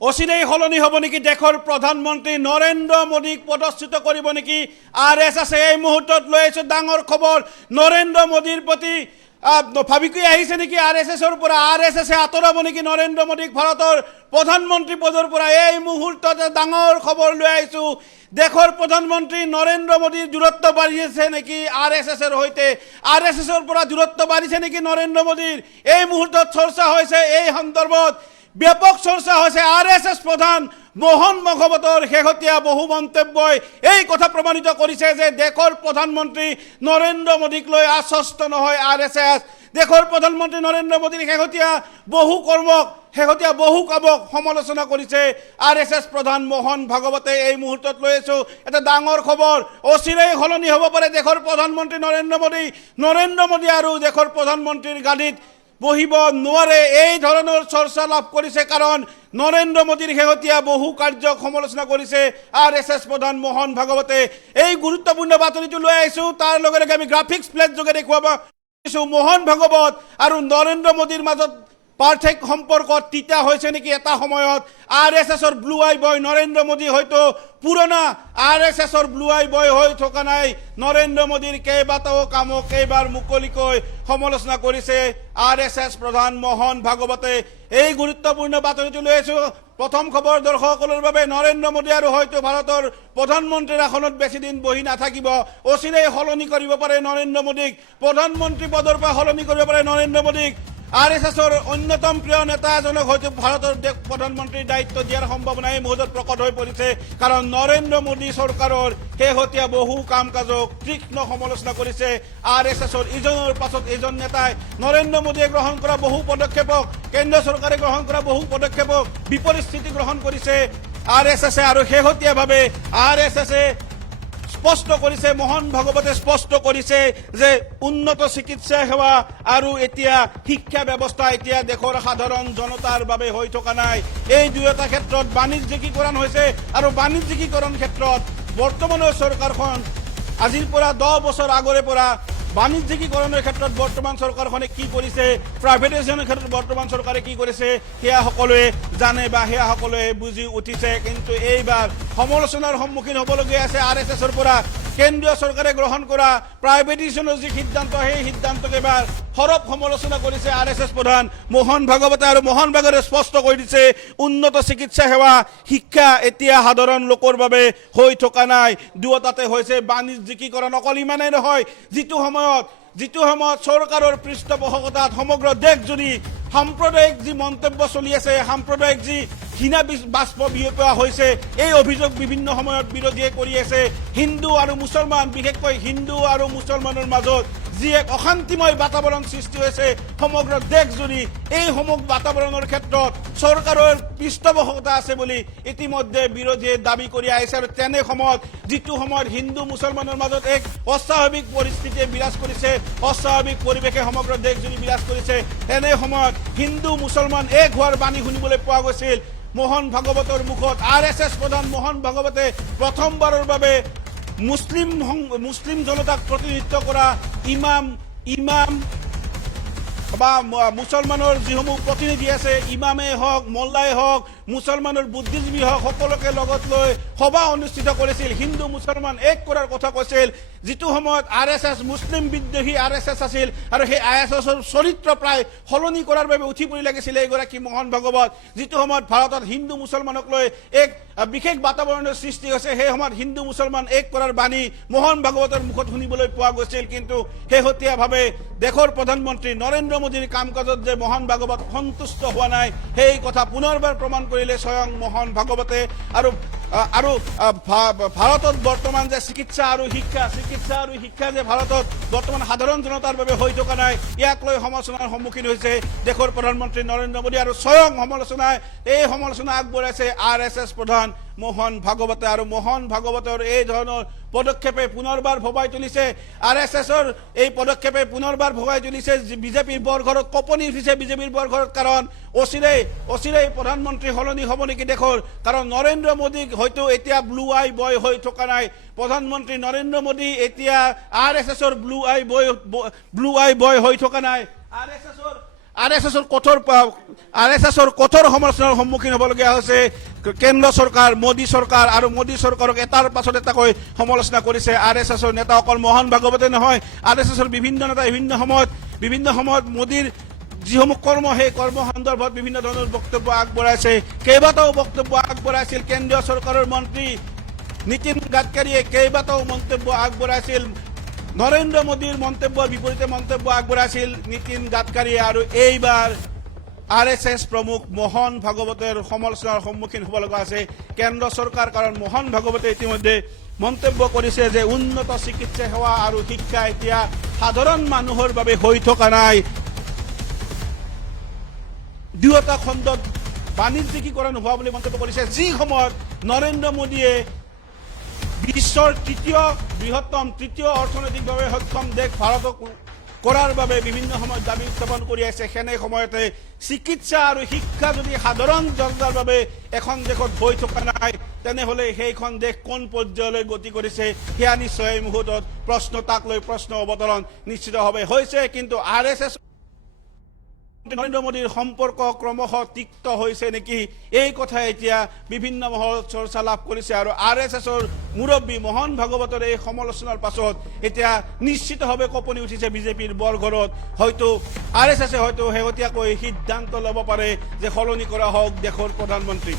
অচিৰেই সলনি হ'ব নেকি দেশৰ প্ৰধানমন্ত্ৰী নৰেন্দ্ৰ মোদীক পদচ্যুত কৰিব নেকি আৰএছএছে এই মুহূৰ্তত লৈ আহিছে ডাঙৰ খবৰ নৰেন্দ্ৰ মোদীৰ প্ৰতি ভাবিকৈ আহিছে নেকি আৰএছএছৰ পৰা আৰএছএছে আঁতৰাব নেকি নৰেন্দ্ৰ মোদীক ভাৰতৰ প্ৰধানমন্ত্ৰী পদৰ পৰা এই মুহূৰ্ততে ডাঙৰ খবৰ লৈ আহিছো দেশৰ প্ৰধানমন্ত্ৰী নৰেন্দ্ৰ মোদীৰ দূৰত্ব বাঢ়িছে নেকি আৰএছএছৰ সৈতে আৰএছএছৰ পৰা দূৰত্ব বাঢ়িছে নেকি নৰেন্দ্ৰ মোদীৰ এই মুহূৰ্তত চৰ্চা হৈছে এই সন্দৰ্ভত ব্যাপক চৰ্চা হৈছে আৰএছএছ প্ৰধান মোহন ভাগৱতৰ শেহতীয়া বহু মন্তব্যই এই কথা প্ৰমাণিত কৰিছে যে দেশৰ প্ৰধানমন্ত্ৰী নৰেন্দ্ৰ মোদীক লৈ আশ্বস্ত নহয় আৰএছএছ দেশৰ প্ৰধানমন্ত্ৰী নৰেন্দ্ৰ মোদীৰ শেহতীয়া বহু কামক সমালোচনা কৰিছে আৰএছএছ প্ৰধান মোহন ভাগৱতে এই মুহূৰ্তত লৈ আছো এটা ডাঙৰ খবৰ অচিৰেই সলনি হ'ব পাৰে দেশৰ প্ৰধানমন্ত্ৰী নৰেন্দ্ৰ মোদী আৰু দেশৰ প্ৰধানমন্ত্ৰীৰ গাদীত বহিব নোৱাৰে এই ধৰণৰ চৰ্চা লাভ কৰিছে কাৰণ নৰেন্দ্ৰ মোদীৰ শেহতীয়া বহু কাৰ্যক সমালোচনা কৰিছে আৰএছএছ প্ৰধান মোহন ভাগৱতে এই গুৰুত্বপূৰ্ণ বাতৰিটো লৈ আহিছো তাৰ লগে লগে আমি গ্ৰাফিক্স প্লেট যোগে দেখুৱাব বিচাৰিছো মোহন ভাগৱত আৰু নৰেন্দ্ৰ মোদীৰ মাজত পাৰ্থক্য সম্পৰ্কত তিতা হৈছে নেকি এটা সময়ত আৰএছএছৰ ব্লু আই বয় নৰেন্দ্ৰ মোদী হয়তো পুৰণা আৰএছএছৰ ব্লু আই বয় হৈ থকা নাই নৰেন্দ্ৰ মোদীৰ কেইবাটাও কামক এইবাৰ মুকলিকৈ সমালোচনা কৰিছে আৰএছএছ প্ৰধান মোহন ভাগৱতে এই গুৰুত্বপূৰ্ণ বাতৰিটো লৈ আছো প্ৰথম খবৰ দৰ্শকসকলৰ বাবে নৰেন্দ্ৰ মোদী আৰু হয়তো ভাৰতৰ প্ৰধানমন্ত্ৰীৰ আসনত বেছি দিন বহি নাথাকিব অচিৰেই সলনি কৰিব পাৰে নৰেন্দ্ৰ মোদীক প্ৰধানমন্ত্ৰী পদৰ পৰা সলনি কৰিব পাৰে নৰেন্দ্ৰ মোদীক আৰএছএছৰ অন্যতম প্ৰিয় নেতা এজনক হয়তো ভাৰতৰ দেশ প্ৰধানমন্ত্ৰীৰ দায়িত্ব দিয়াৰ সম্ভাৱনা এই মুহূৰ্তত প্ৰকট হৈ পৰিছে কাৰণ নৰেন্দ্ৰ মোদী চৰকাৰৰ শেহতীয়া বহু কাম কাজক তীক্ষ্ণ সমালোচনা কৰিছে আৰএছএছৰ ইজনৰ পাছত এজন নেতাই নৰেন্দ্ৰ মোদীয়ে গ্ৰহণ কৰা বহু পদক্ষেপক কেন্দ্ৰীয় চৰকাৰে গ্ৰহণ কৰা বহু পদক্ষেপক বিপৰীত স্থিতি গ্ৰহণ কৰিছে আৰএছএছে আৰু শেহতীয়াভাৱে আৰএছএছে স্পষ্ট কৰিছে মোহন ভাগৱতে স্পষ্ট কৰিছে যে উন্নত চিকিৎসা সেৱা আৰু এতিয়া শিক্ষা ব্যৱস্থা এতিয়া দেশৰ সাধাৰণ জনতাৰ বাবে হৈ থকা নাই এই দুয়োটা ক্ষেত্ৰত বাণিজ্যিকীকৰণ হৈছে আৰু বাণিজ্যিকীকৰণ ক্ষেত্ৰত বৰ্তমানৰ চৰকাৰখন আজিৰ পৰা 10 বছৰ আগৰে পৰা বাণিজ্যিকীকৰণৰ ক্ষেত্ৰত বৰ্তমান চৰকাৰখনে কি কৰিছে প্ৰাইভেটাইজেশ্যনৰ ক্ষেত্ৰত বৰ্তমান চৰকাৰে কি কৰিছে সেয়া সকলোৱে জানে বা সেয়া সকলোৱে বুজি উঠিছে কিন্তু এইবাৰ সমালোচনাৰ সন্মুখীন হ'বলগীয়া আছে আৰএছএছৰ পৰা কেন্দ্ৰীয় চৰকাৰে গ্ৰহণ কৰা প্ৰাইভেটাইজেশ্যনৰ যি সিদ্ধান্ত সেই সিদ্ধান্তক এবাৰ সৰব সমালোচনা কৰিছে আৰএছএছ প্ৰধান মোহন ভাগৱতে আৰু মোহন ভাগৱতে স্পষ্ট কৰি দিছে উন্নত চিকিৎসা সেৱা শিক্ষা এতিয়া সাধাৰণ লোকৰ বাবে হৈ থকা নাই দুয়োটাতে হৈছে বাণিজ্যিকীকৰণ অকল ইমানেই নহয় যিটো সময়ত চৰকাৰৰ পৃষ্ঠপোষকতাত সমগ্ৰ দেশজুৰি সাম্প্ৰদায়িক যি মন্তব্য চলি আছে সাম্প্ৰদায়িক যি ঘৃণা বাষ্প বিয়পোৱা হৈছে এই অভিযোগ বিভিন্ন সময়ত বিৰোধীয়ে কৰি আছে হিন্দু আৰু মুছলমান বিশেষকৈ হিন্দু আৰু মুছলমানৰ মাজত যি এক অশান্তিময় বাতাবৰণ সৃষ্টি হৈছে সমগ্ৰ দেশজুৰি এই সমগ্ৰ বাতাবৰণৰ ক্ষেত্ৰত চৰকাৰৰ পৃষ্ঠপোষকতা আছে বুলি ইতিমধ্যে বিৰোধীয়ে দাবী কৰি আহিছে আৰু তেনে সময়ত যিটো সময়ত হিন্দু মুছলমানৰ মাজত এক অস্বাভাৱিক পৰিস্থিতিয়ে বিৰাজ কৰিছে অস্বাভাৱিক পৰিৱেশে সমগ্ৰ দেশজুৰি বিৰাজ কৰিছে তেনে সময়ত হিন্দু মুছলমান এক হোৱাৰ বাণী শুনিবলৈ পোৱা গৈছিল মোহন ভাগৱতৰ মুখত আৰএছএছ প্ৰধান মোহন ভাগৱতে প্ৰথমবাৰৰ বাবে মুছলিম জনতাক প্ৰতিনিধিত্ব কৰা ইমাম বা মুছলমানৰ যিসমূহ প্ৰতিনিধি আছে ইমামেই হওক মোল্লাই হওক মুছলমানৰ বুদ্ধিজীৱী হওক সকলোকে লগত লৈ সভা অনুষ্ঠিত কৰিছিল হিন্দু মুছলমান এক কৰাৰ কথা কৈছিল যিটো সময়ত আৰএছএছ মুছলিম বিদ্ৰোহী আৰএছএছ আছিল আৰু সেই আৰএছএছৰ চৰিত্ৰ প্ৰায় সলনি কৰাৰ বাবে উঠি পৰি লাগিছিল এইগৰাকী মোহন ভাগৱত যিটো সময়ত ভাৰতত হিন্দু মুছলমানক লৈ এক বিশেষ বাতাবৰণৰ সৃষ্টি হৈছে সেই সময়ত হিন্দু মুছলমান এক কৰাৰ বাণী মোহন ভাগৱতৰ মুখত শুনিবলৈ পোৱা গৈছিল কিন্তু শেহতীয়াভাৱে দেশৰ প্ৰধানমন্ত্ৰী নৰেন্দ্ৰ মোদীৰ কাম কাজত যে মোহন ভাগৱত সন্তুষ্ট হোৱা নাই সেই কথা পুনৰবাৰ প্ৰমাণ কৰিলে স্বয়ং মোহন ভাগৱতে আৰু ভাৰতত বৰ্তমান যে চিকিৎসা আৰু শিক্ষা যে ভাৰতত বৰ্তমান সাধাৰণ জনতাৰ বাবে হৈ থকা নাই ইয়াক লৈ সমালোচনাৰ সন্মুখীন হৈছে দেশৰ প্ৰধানমন্ত্ৰী নৰেন্দ্ৰ মোদী আৰু স্বয়ং এই সমালোচনা আগবঢ়াইছে আৰএছএছ প্ৰধান মোহন ভাগৱতে আৰু মোহন ভাগৱতৰ এই ধৰণৰ পদক্ষেপে পুনৰবাৰ ভবাই তুলিছে আৰএছএছৰ এই পদক্ষেপে পুনৰবাৰ ভবাই তুলিছে বিজেপিৰ বৰঘৰত কঁপনি উঠিছে বিজেপিৰ বৰঘৰত কাৰণ অচিৰেই প্ৰধানমন্ত্ৰী সলনি হ'ব নেকি দেশৰ কাৰণ নৰেন্দ্ৰ মোদীক হয়তো এতিয়া ব্লু আই বয় হৈ থকা নাই প্ৰধানমন্ত্ৰী নৰেন্দ্ৰ মোদী এতিয়া আৰএছএছৰ ব্লু আই বয় হৈ থকা নাই আৰ এছ এছৰ কঠোৰ সমালোচনাৰ সন্মুখীন হ'বলগীয়া হৈছে কেন্দ্ৰ চৰকাৰ, মোদী চৰকাৰ আৰু মোদী চৰকাৰক এটাৰ পাছত এটাকৈ সমালোচনা কৰিছে আৰ এছ এছৰ নেতা। অকল মোহন ভাগৱতে নহয়, আৰ এছ এছৰ বিভিন্ন নেতা বিভিন্ন সময়ত মোদীৰ যিসমূহ কৰ্ম, সেই কৰ্ম সন্দৰ্ভত বিভিন্ন ধৰণৰ বক্তব্য আগবঢ়াইছে। কেইবাটাও বক্তব্য আগবঢ়াইছিল কেন্দ্ৰীয় চৰকাৰৰ মন্ত্ৰী নীতিন গাডকাৰীয়ে, কেইবাটাও মন্তব্য আগবঢ়াইছিল। নৰেন্দ্ৰ মোদীৰ মন্তব্যৰ বিপৰীতে মন্তব্য আগবঢ়াইছিল নীতিন গাডকাৰীয়ে। আৰু এইবাৰ আৰ এছ এছ প্ৰমুখ মোহন ভাগৱতৰ সমালোচনাৰ সন্মুখীন হ'ব লগা আছে কেন্দ্ৰ চৰকাৰ। কাৰণ মোহন ভাগৱতে ইতিমধ্যে মন্তব্য কৰিছে যে উন্নত চিকিৎসা সেৱা আৰু শিক্ষা এতিয়া সাধাৰণ মানুহৰ বাবে হৈ থকা নাই। দুয়োটা খণ্ডত বাণিজ্যিকীকৰণ হোৱা বুলি মন্তব্য কৰিছে। যি সময়ত নৰেন্দ্ৰ মোদীয়ে বিশ্বৰ তৃতীয় অৰ্থনৈতিকভাৱে সক্ষম দেশ ভাৰতক কৰাৰ বাবে বিভিন্ন সময়ত দাবী উত্থাপন কৰি আছে, সেনে সময়তে চিকিৎসা আৰু শিক্ষা যদি সাধাৰণ জনতাৰ বাবে এখন দেশত হৈ থকা নাই, তেনেহ'লে সেইখন দেশ কোন পৰ্যায়লৈ গতি কৰিছে সেয়া নিশ্চয় এই মুহূৰ্তত তাক লৈ প্ৰশ্ন অৱতৰণ নিশ্চিতভাৱে হৈছে। কিন্তু আৰ এছ এছ নৰেন্দ্ৰ মোদীৰ সম্পৰ্ক ক্ৰমশ তিক্ত হৈছে নেকি, এই কথা এতিয়া বিভিন্ন মহলত চৰ্চা লাভ কৰিছে। আৰু আৰ এছ এছৰ মুৰব্বী মোহন ভাগৱতৰ এই সমালোচনাৰ পাছত এতিয়া নিশ্চিতভাৱে কঁপনি উঠিছে বিজেপিৰ বৰঘৰত। হয়তো আৰ এছ এছে শেহতীয়াকৈ সিদ্ধান্ত ল'ব পাৰে যে সলনি কৰা হওক দেশৰ প্ৰধানমন্ত্ৰী।